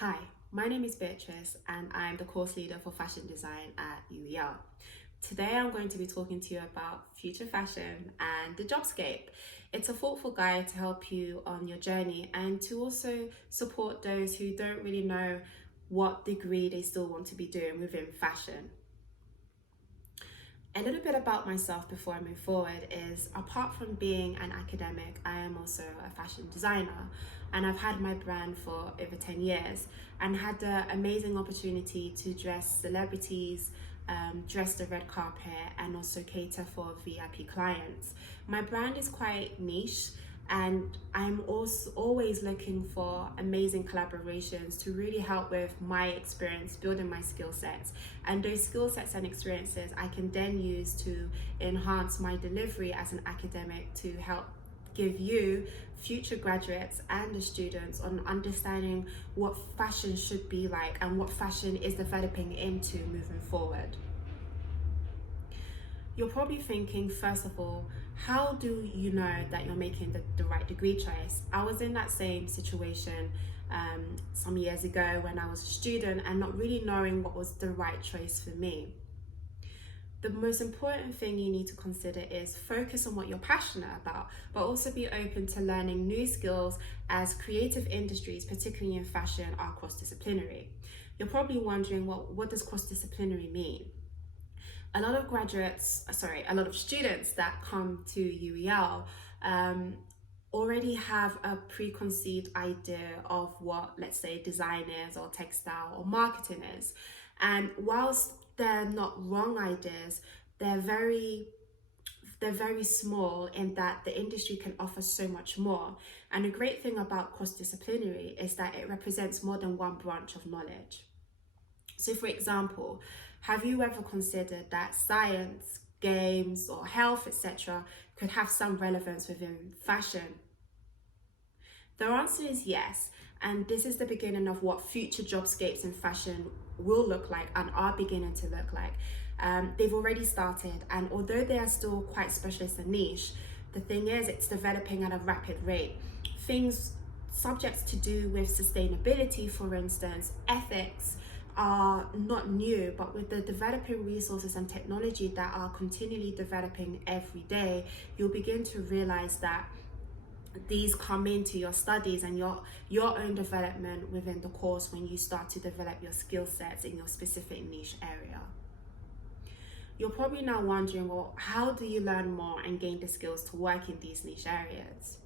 Hi, my name is Beatrice and I'm the course leader for fashion design at youre. Today I'm going to be talking to you about future fashion and the jobscape. It's a thoughtful guide to help you on your journey and to also support those who don't really know what degree they still want to be doing within fashion. A little bit about myself before I move forward is, apart from being an academic, I am also a fashion designer, and I've had my brand for over 10 years and had the amazing opportunity to dress celebrities, dress the red carpet, and also cater for VIP clients. My brand is quite niche, and I'm also always looking for amazing collaborations to really help with my experience building my skill sets, and those skill sets and experiences I can then use to enhance my delivery as an academic to help give you future graduates and the students on understanding what fashion should be like and what fashion is developing into moving forward. You're probably thinking, first of all, how do you know that you're making the right degree choice? I was in that same situation some years ago when I was a student and not really knowing what was the right choice for me. The most important thing you need to consider is focus on what you're passionate about, but also be open to learning new skills, as creative industries, particularly in fashion, are cross-disciplinary. You're probably wondering, well, what does cross-disciplinary mean? A lot of students that come to UEL already have a preconceived idea of what, let's say, design is or textile or marketing is. And whilst they're not wrong ideas, they're very small in that the industry can offer so much more. And the great thing about cross-disciplinary is that it represents more than one branch of knowledge. So for example, have you ever considered that science, games, or health, etc., could have some relevance within fashion? The answer is yes, and this is the beginning of what future jobscapes in fashion will look like and are beginning to look like. They've already started, and although they are still quite specialist and niche, the thing is, it's developing at a rapid rate. Subjects to do with sustainability, for instance, ethics, are not new, but with the developing resources and technology that are continually developing every day, you'll begin to realize that these come into your studies and your own development within the course when you start to develop your skill sets in your specific niche area. You're probably now wondering, well, how do you learn more and gain the skills to work in these niche areas?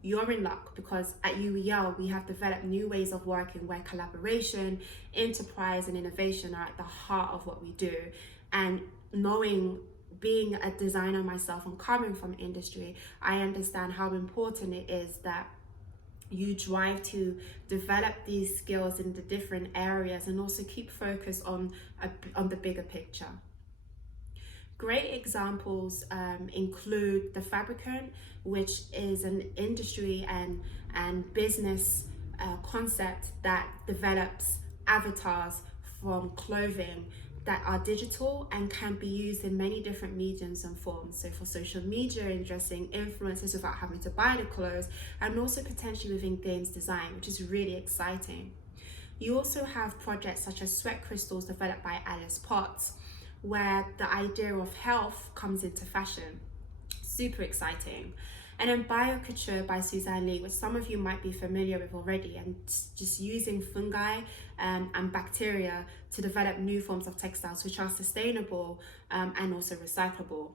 You're in luck, because at UEL we have developed new ways of working where collaboration, enterprise, and innovation are at the heart of what we do. And being a designer myself and coming from industry, I understand how important it is that you drive to develop these skills in the different areas and also keep focus on the bigger picture. Great examples include the Fabricant, which is an industry and business concept that develops avatars from clothing that are digital and can be used in many different mediums and forms. So for social media and dressing influencers without having to buy the clothes, and also potentially within games design, which is really exciting. You also have projects such as sweat crystals developed by Alice Potts, where the idea of health comes into fashion. Super exciting. And then Biocouture by Suzanne Lee, which some of you might be familiar with already, and just using fungi and bacteria to develop new forms of textiles which are sustainable and also recyclable.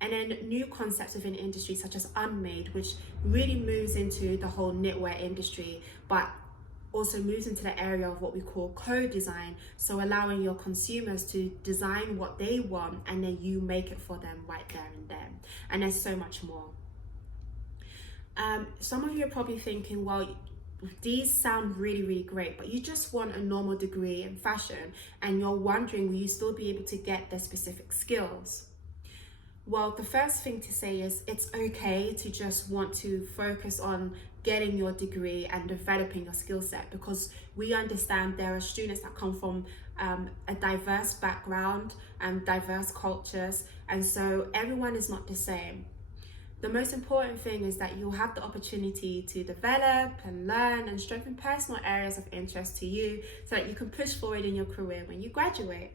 And then new concepts within industry such as Unmade, which really moves into the whole knitwear industry, but also moves into the area of what we call co-design, so allowing your consumers to design what they want and then you make it for them right there and then. And there's so much more. Some of you are probably thinking, well, these sound really, really great, but you just want a normal degree in fashion and you're wondering, will you still be able to get the specific skills? Well, the first thing to say is it's okay to just want to focus on getting your degree and developing your skill set, because we understand there are students that come from a diverse background and diverse cultures, and so everyone is not the same. The most important thing is that you'll have the opportunity to develop and learn and strengthen personal areas of interest to you so that you can push forward in your career when you graduate.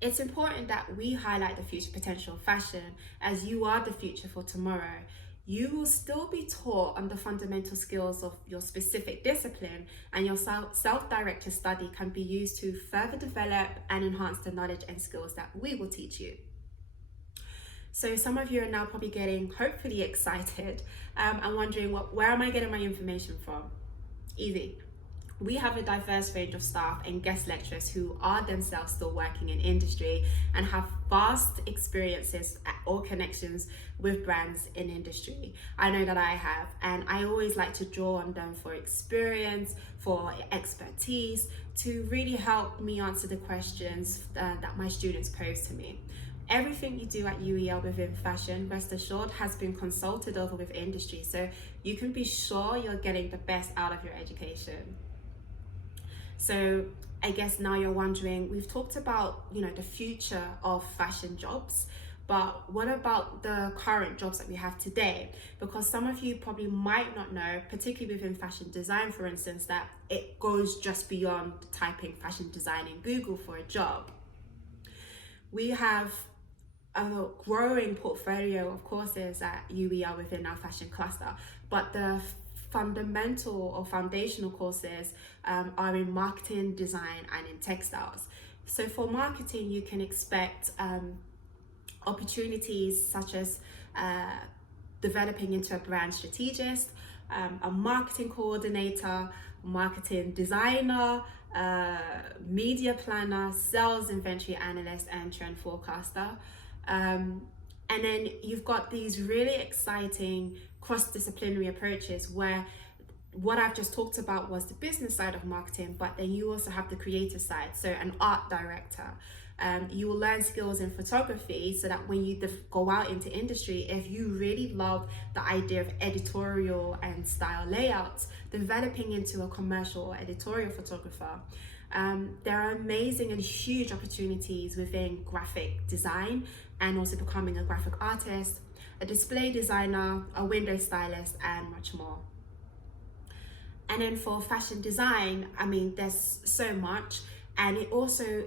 It's important that we highlight the future potential of fashion, as you are the future for tomorrow. You will still be taught on the fundamental skills of your specific discipline, and your self-directed study can be used to further develop and enhance the knowledge and skills that we will teach you. So some of you are now probably getting hopefully excited and wondering, where am I getting my information from? Easy. We have a diverse range of staff and guest lecturers who are themselves still working in industry and have vast experiences or connections with brands in industry. I know that I have, and I always like to draw on them for experience, for expertise, to really help me answer the questions that my students pose to me. Everything you do at UEL within fashion, rest assured, has been consulted over with industry, so you can be sure you're getting the best out of your education. So I guess now you're wondering, we've talked about, the future of fashion jobs, but what about the current jobs that we have today? Because some of you probably might not know, particularly within fashion design, for instance, that it goes just beyond typing fashion design in Google for a job. We have a growing portfolio of courses at UEL within our fashion cluster, but the fundamental or foundational courses are in marketing, design, and in textiles. So for marketing, you can expect opportunities such as developing into a brand strategist, a marketing coordinator, marketing designer, media planner, sales inventory analyst, and trend forecaster. And then you've got these really exciting cross-disciplinary approaches where what I've just talked about was the business side of marketing, but then you also have the creative side, so an art director. You will learn skills in photography so that when you go out into industry, if you really love the idea of editorial and style layouts, developing into a commercial or editorial photographer. There are amazing and huge opportunities within graphic design and also becoming a graphic artist, a display designer, a window stylist, and much more. And then for fashion design, there's so much, and it also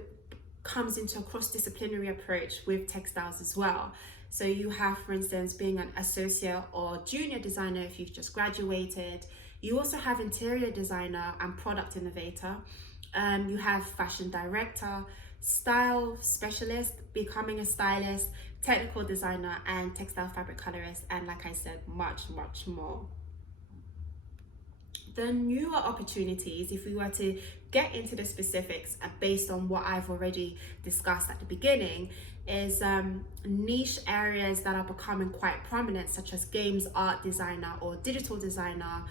comes into a cross-disciplinary approach with textiles as well. So you have, for instance, being an associate or junior designer if you've just graduated. You also have interior designer and product innovator. You have fashion director, style specialist, becoming a stylist, technical designer, and textile fabric colorist, and like I said, much, much more. The newer opportunities, if we were to get into the specifics based on what I've already discussed at the beginning, is niche areas that are becoming quite prominent, such as games art designer or digital designer,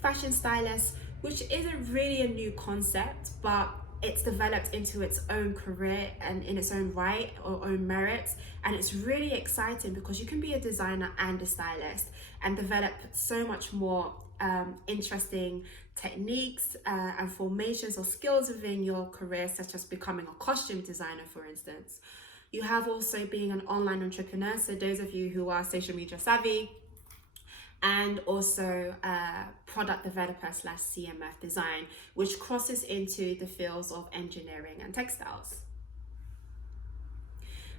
fashion stylist, which isn't really a new concept, but it's developed into its own career and in its own right or own merits. And it's really exciting because you can be a designer and a stylist and develop so much more interesting techniques and formations or skills within your career, such as becoming a costume designer, for instance. You have also being an online entrepreneur, so those of you who are social media savvy, and also product developer / CMF design, which crosses into the fields of engineering and textiles.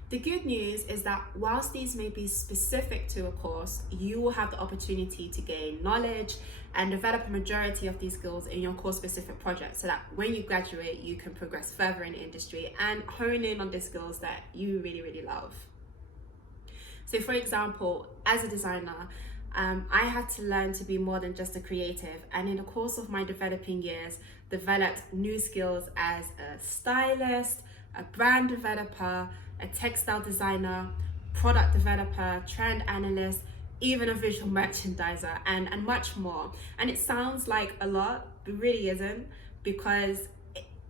The good news is that whilst these may be specific to a course, you will have the opportunity to gain knowledge and develop a majority of these skills in your course specific project, so that when you graduate, you can progress further in industry and hone in on the skills that you really, really love. So for example, as a designer, I had to learn to be more than just a creative, and in the course of my developing years, developed new skills as a stylist, a brand developer, a textile designer, product developer, trend analyst, even a visual merchandiser, and much more. And it sounds like a lot, but really isn't, because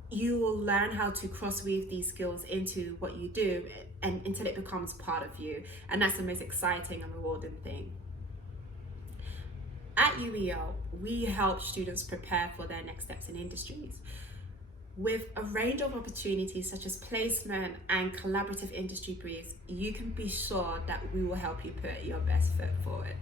you will learn how to cross-weave these skills into what you do and until it becomes part of you. And that's the most exciting and rewarding thing. At UEL, we help students prepare for their next steps in industries. With a range of opportunities such as placement and collaborative industry briefs, you can be sure that we will help you put your best foot forward.